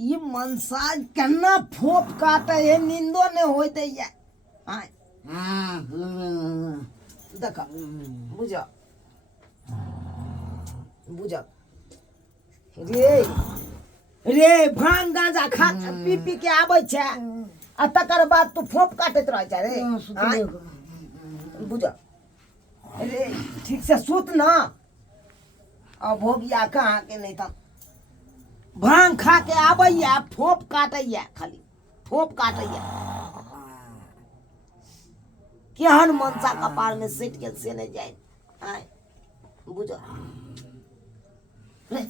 ये मनसा केना फोप काटे है नींदो ने होते या आय देखा बुझा बुझा रे रे भांग गांजा खा पी पी के आबै छै आ तकर बाद तू फोप काटत रह जा रे आय बुझा रे ठीक से सुत ना अब भोगिया कहाँ के नहीं था भांग खा के आबैया फोप काटैया खाली फोप काटैया केहन मनसा कपार में सट के से नहीं जाए आय बुझो रे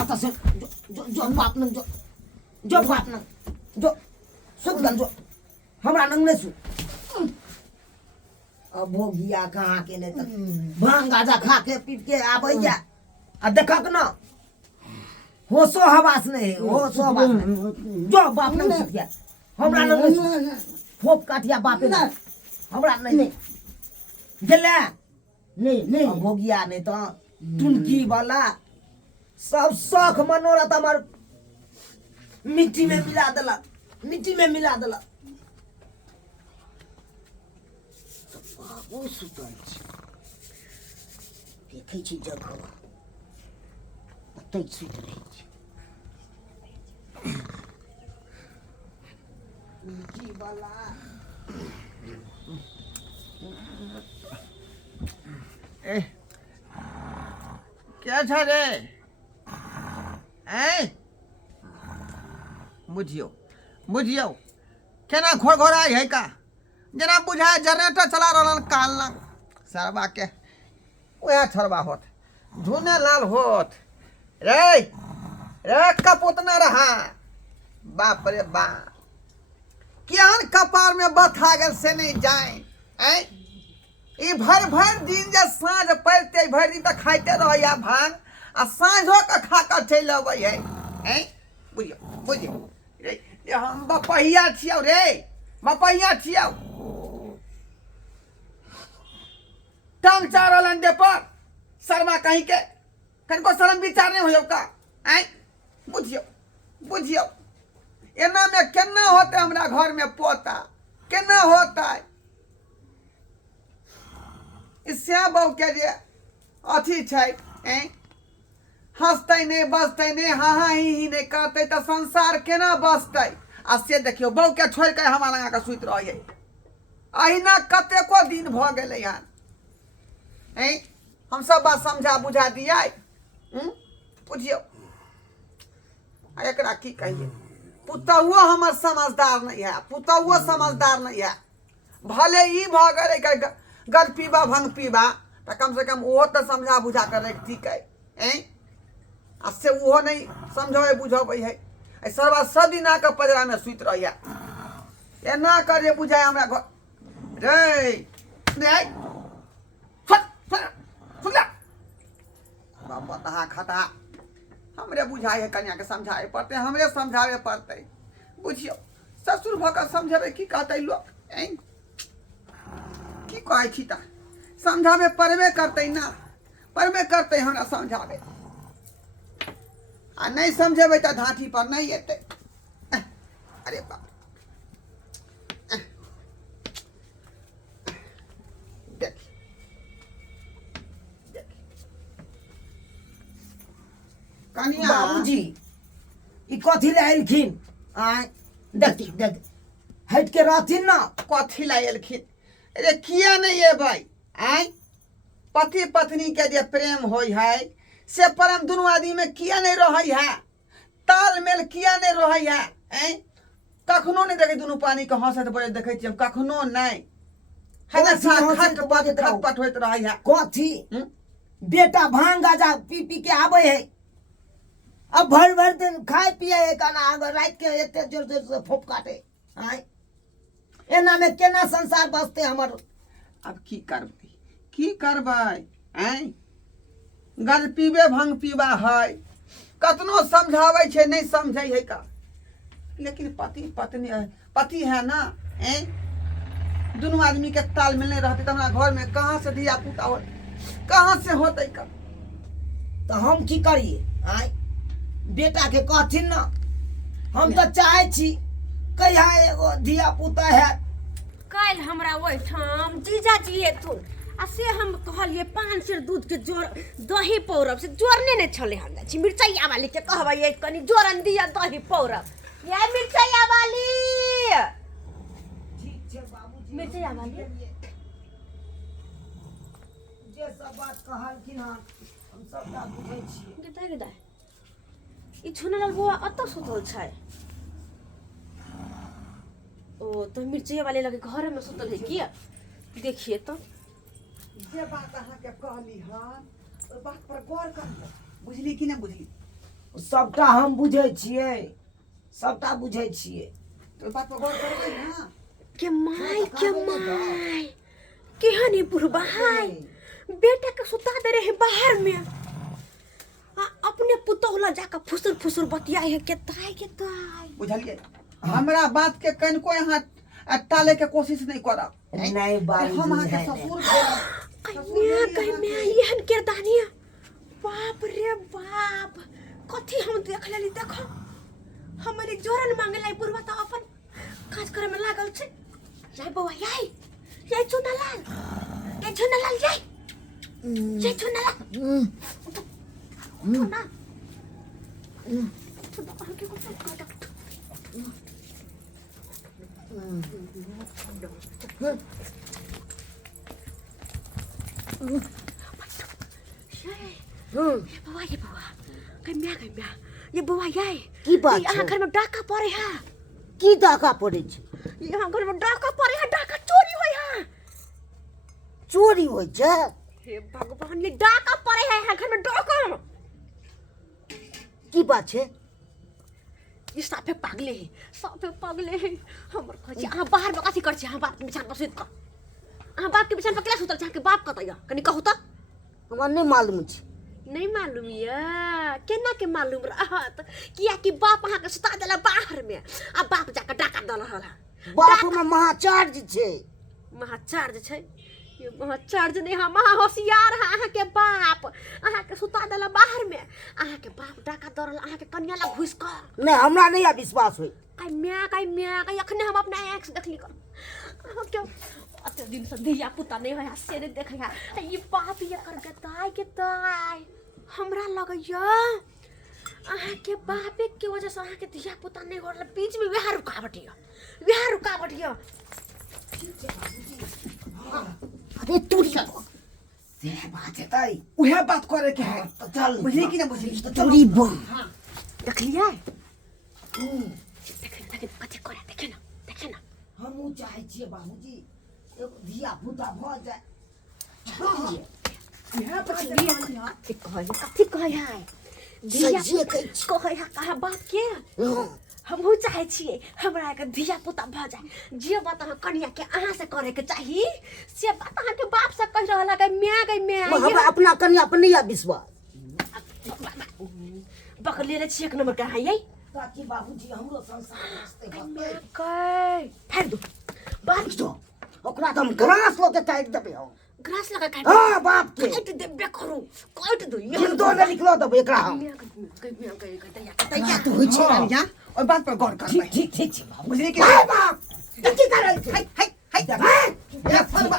आता से जो बाप न जो बाप न जो सुत गन जो हमरा नंग ने सु अब भोगिया कहाँ के नहीं था भांग गाजा खा के पी के आबैया आ देखक ना होशो हवास नहीं होशो हवास नहीं जो बाप नहीं सुत गया हमरा नहीं फोप काटिया बापे ना हमरा नहीं गेले नहीं भोगिया नहीं तो टुनकी वाला सब शौक मनोरथ हमार मिट्टी में मिला देला मिट्टी में मिला देला बाबू सुतल छै देखै छी जगह तै सुत रहै छै मिट्टी वाला क्या था रे बुझियो बुझियो केना घोरघोराई है का जना बुझाए जनरेटर चला रहल काल ना सरबा के वह छोरबा होत धुने लाल होत रे रे कपूत न रहा बाप रे बाप कियान कपार में बथा गल से नहीं जाए ई भर भर दिन जे साँझ पड़ते भर दिन तक खाइते रहैया भांग आ साँझो के खा कर चलि अबै है बुझियो बुझियो रे हम बपहिया छियौ रे बपहिया छियौ टांग चारल अंडे पर शर्मा कहीं के कनको शर्म विचार नहीं होयो का बुझियो बुझियो एना में केना होते हमरा घर में पोता केना होता श्याम बाबू के जे अथी छै हंसते नहीं बसते नहीं हाँ हाँ ही नहीं करते तो संसार केना बसते आ से देखियो बहू के छोड़ के हमारा लगा के सुत रहिए अहिना कतेको दिन भ गेलै हन हम सब बात समझा बुझा दिया बुझियो एकरा की कहिए पुतहुओ हमर समझदार नहीं है पुतहुओ समझदार नहीं है भले ही भ गेलै गद पीबा भंग पीबा तो कम से कम वो तो समझा बुझा कर ठीक है आ से वो नहीं समझे बुझे है सरवा सब दिन आके पजरा में सुत रहिया एना करे बुझाए हमरा घर रे रे बता खता हमरे बुझाए है कन्या के समझाए पड़ते हमरे समझावे पड़ते बुझियो ससुर भकर समझेबे की कहते लोग की कहै छी त समझावे पड़बे करते ना पड़बे करते हमरा समझावे आ नहीं समझेबे तो ढाठी पर नहीं एते अरे बाप देख देख कनिया बाबूजी ई कथी ले एलखिन आय देख देख हट के रहथिन ना कथी ला एलखिन अरे किया नहीं है भाई पति पत्नी के जे प्रेम होय है से प्रेम दोनों आदमी में किया नहीं रही है तालमेल किया नहीं रही है कखनो नहीं देखे दोनों पानी के हंसत बजे देखे छी हम कखनो नहीं हमेशा खटपट होत रही है कथी बेटा भांग गाजा पी पी के आबे है अब भर भर दिन खाए पिए है काना अगर रात के एते जोर जोर से फोप काटे आय एना में केना संसार बसते हमर अब की करबै गज पीबे भंग पीबा है कतनो समझावे छे नहीं समझे है का लेकिन पति पत्नी पति है ना दोनों आदमी के तालमेल नहीं रहते तो हमारा घर में कहाँ से धिया पुता हो कहाँ से होते का तो हम की करिए आय बेटा के कहथिन ना हम तो चाहे छी कहिया एगो धिया पुता है काल्हि हमरा ओहिठाम जीजाजी एथुन आ से हम कहलिए 5 सेर दूध के जोर दही पौरब से जोरने ने छले हम जाइ छी मिरचाइया वाली के कहबै ये कनी जोरन दिया दही पौरब ये मिरचाइया वाली ठीक छै बाबूजी मिरचाइया वाली जे सब बात कहलखिन हन हम सबटा बुझै छियै गदा गदा ई छुनलाल बुआ अत सुतल छै ओ तो मिरचाइया वाले लगे घर में सुतल है किया देखिए तो जे बात अहाँके कहली हन ओहि बात पर गौर करियौ बुझली कि नहि बुझली सबटा हम बुझै छियै सबटा बुझै छियै तो ओहि बात पर गौर करबै ने के माय केहन है बुढ़बा हाय बेटा के सुता दे रहे बाहर में आ अपने पुतौला जाकर फुसुर फुसुर बतियाई है के ताई बुझलियै हमरा बात के कनिको यहाँ टाले के कोशिश नहीं करब नहीं बाबूजी हम अहाँके ससुर भेलहुँ। कन्या एहन किरदानिया बाप रे बाप कथी हम देख लेली देखो हमरे जोरन मांगले बुढ़वा तो अपन काज करे में लागल छै जाय बौआ याय चुनालाल जाय चुनालाल ना तो बाहर के कुछ काटक ये बुआ कन्या ये बुआ याय की बात यहाँ घर में डाका पड़े है की डाका पड़े छै यहाँ घर में डाका पड़े है डाका चोरी होय है चोरी होइ छै हे भगवान ये डाका पड़े है यहाँ घर में डाका की बात छै ये साफे पागले है हमर खोजी अहाँ बाहर में कथी कर छी अहाँ बाप के बिछान पर सुत कर अहाँ बाप के बिछान पर केला सुतल छी अहाँ के बाप कतय कनी कहू त हमरा नहीं मालूम छै नहीं मालूम ये केना के मालूम रहत किया कि बाप अहाँ के सुता देला बाहर में आ बाप जाके डाका दल रहल है बाप में महाचार्ज छै महाचार्ज छै ये महाचार्ज नहीं हाँ महा होशियार है अहाँ के बाप अहाँ के सुता देला बाहर में अहाँ के बाप डाका दल अहाँ के कन्या ला घुस कर नहीं हमरा नहीं विश्वास होई काय म्या अखने हम अपना आँख से देखली कर अहाँ के अते दिन से धिया पुता नहीं है से नहीं देख है ये बाप ये कर के ताई हमरा लगैया अहाँ के बापे के वजह से अहाँ के धिया पुता नहीं होल बीच में वह रुकावट है अरे तूरी से बात है ताई उहे बात करे के है तो चल बुझली कि नहीं बुझली तो चलो तूरी बम देख लिया देख कथी करे देखे ना हमहू चाहे छियै बाबूजी एगो धिया पुता भ जाए उहे कथी कहे है सही कहे है कहा बाप के हमहू चाहे छियै हमरा के धिया पुता भ जाए जे बात अहाँ कन्या के अहाँ से करे के चाही से बात अहाँ के बाप से कह रहला के म्या हमरा अपना कन्या पर नहीं विश्वास बकले रे छियै एक नंबर के है यही ताकि बाबूजी हमरो संसार नस्ते म्या होतै कह फेर दो बात तो ओकरा तो हम ग्रास लो के काट देबे हम ग्रास लगा काट हां बाप के काट देबे करू काट दो हिंदो ने निकलो देबे एकरा हम म्या तो होइ छै कन्या ओहि बात पर गौर करबै ठीक छै बाबू बुझली कि हाय बाप की करे छै हाय ये फलबा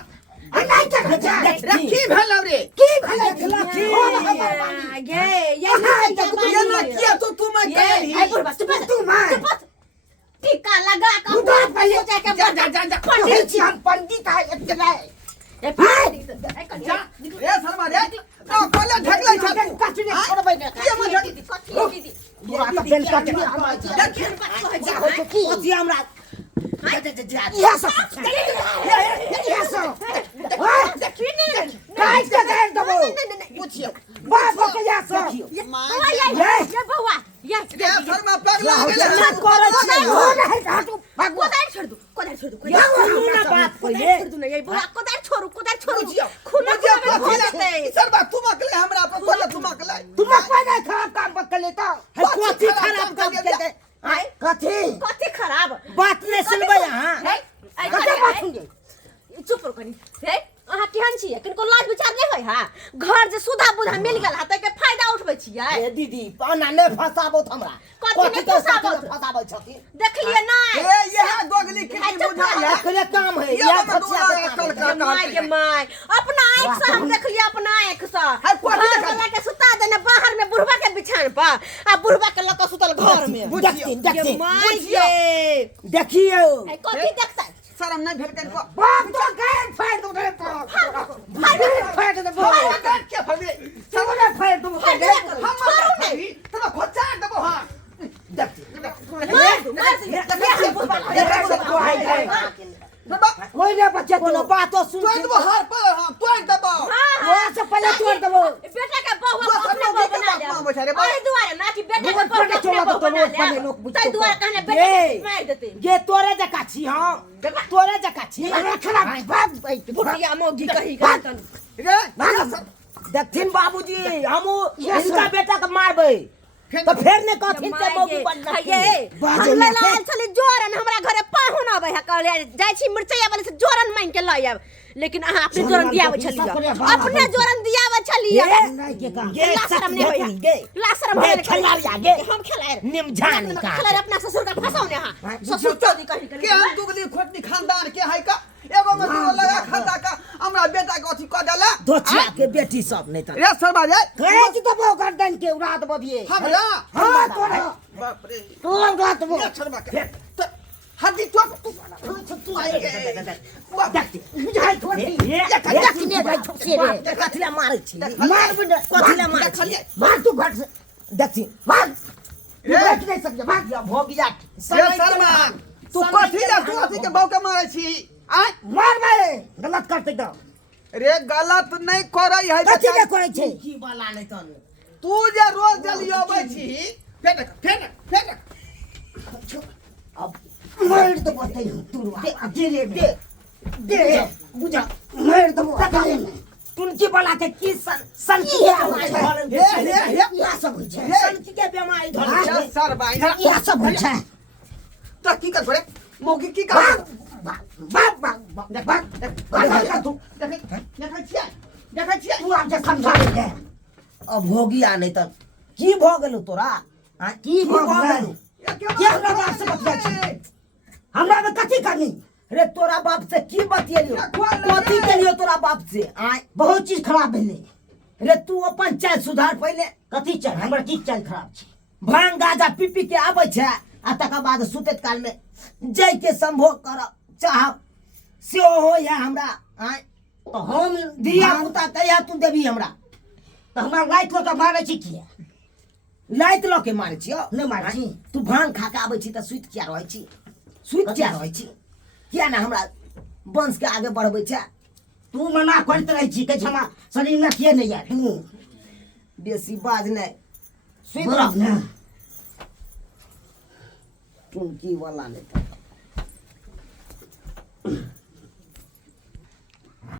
नहीं चल की भेल रे की भेल ये ना किया तो तुम कहली तू मार टीका लगा कर उधर पहले जा पढ़े छी हम पंडित है इतना ए जा ए शर्मा रे तो पहले ढकलै छ कचरी छोड़बै ने ये मत दीदी पूरा तो पेन कचरी हमरा की होती हमरा यह सब यह सब काट के दे दबो पूछियो बाप के यह सब ये बउआ ये ए शर्मा पगला गेलै मत करे छी हो नहीं हटो भागो कोदार छोड़ दो ये ना बात को ये छोड़ दो ना ये बउआ कोदार छोड़ो बुझियो खूना बुझियो में खोलते शर्मा तुम अकेले हमरा पर कोला तुम अकेले तुम कोई खराब काम कर लेता कथी खराब काम कर दे हाय कथी खराब बात नहीं सुनबे यहां कथी बात सुनबे चुप रहो कनी हे अहाँ केहन छियै किनको लाज विचार नहीं होय हा घर जे सुधा बुधा मिल गेल हा तके फायदा उठबै छियै ए दीदी पाना ने फसाबो हमरा कथी ने फसाबो फसाबै छथि देखलिए नहीं ए यह दोगली की बुझाया एकरे काम है ये या तो बच्चा दुआ का अकल काम का है। माय गे माय अपना आँख से हम देखलिए अपना आँख से है, कोठी घर देखा। वाला के सुता देने बाहर में बुढ़वा के बिछान पर आ बुढ़वा के लक सुतल घर में देखती ये देखती माय गे देखियो ए, कथी देखतै शर्म नहीं भेल कनको बाप तो गैर फाड़ दो रे फाड़ दो क्या फगे सब ने फाड़ दो हम छोड़ू नहीं तब खोचा देबो हां ओए रे बच्चे कोनो बातो सुन तोड़ देबो हार पर हां तोड़ देबो ओए से पहले तोड़ देबो बेटा के बहु वो अपने सब बहु लोग बना के ले बाप मां बेचारे बाप। अरे दुआरे ना कि बेटा के रोड बहु पर के अपने चला बहु तो बना रोड पर ले लोग तै दुआरे कहने बेटा के मार देते ये तोरे जका छी हम तोरे जका छी रखला भाग बुढ़िया मोगी कही गई तन रे दक्षिण बाबूजी हम इनका बेटा के मारबै तो फिर ने कथि से मौगी बन ये हम लाल छली जोरन हमरा घरे पाहुन आबै है कहले जाय छी मिर्चैया वाले से जोरन मांग के लय आब लेकिन अहाँ अपने जोरन दियावे छलिए अपने जोरन दियावे छलिए नहीं के काम गे लाशरम नहीं होय गे लाशरम गे खिलाड़ी आगे हम खेलाए निमझान का खेलाए अपना ससुर का फसाउने हां ससुर चोरी कही के करी हम दुगली खोटनी खानदान के है का एगो में दूगो लगा खाता का हमरा बेटा के अथी क देला दोछिया के बेटी सब नहीं त रे सरबा रे कहे छी तो बहु गर्दन के उड़ात बबिए हमरा हां तोरे बाप रे तू उड़ात बो ये सरबा के हड्डी तो तू आई देखती बुझाई थोड़ी ये कथि भाई छुपसे रे कथिला मारै छी मार कथिला मार छी मार तू घट से देखती भाग रे बैठ नहीं सकते भाग या भोगिया रे सरबा तू कथी ला तू अथी के बाऊ के मारै छी आय मार मारे गलत करते तो रे गलत नहीं करै है कथि के करे छै की वाला नहीं तन तू जे रोज जल्दी आबै छी फेर अब मार तो बोलते तुरवा दे बुझा मार तो तुनकी वाला के की सन की हे या सब होइ छै सन की के बीमारी धर सरबा या सब होइ छै तो की कर रे मौगी की कर बाप देख तू देखै छियै तू आब जे समझा दे अब भोगी आ नहीं त की भ गेलौ तोरा हां की भ गेलौ के हमरा बाप से बतिया छी हमरा में कथी करनी रे तोरा बाप से की बतियलियो कथी केलियो तोरा बाप से आय बहुत चीज खराब भेले रे तू अपन चाल सुधार पहले कथी चाल हमर की चाल खराब छै भांग गाजा पी पी के आबै छै आ तकर बाद सुतैत काल में जय के संभोग कर चाह से हो या हमरा आय तो हम दिया पुता कहिया तू देबी हमरा तो हमरा लाइट लो के मारै छी किया लाइट लो के मारै छी नहीं मारै छी तू भांग खा के आबै छी त सुइत किया रहै छी सुइत किया रहै छी किया ना हमरा वंश के आगे बढ़बै छै तू मना करत रहै छी के हमरा शरीर में किए नहीं यार बेसी बाज नहीं सुइत रह ना तुम की वाला नहीं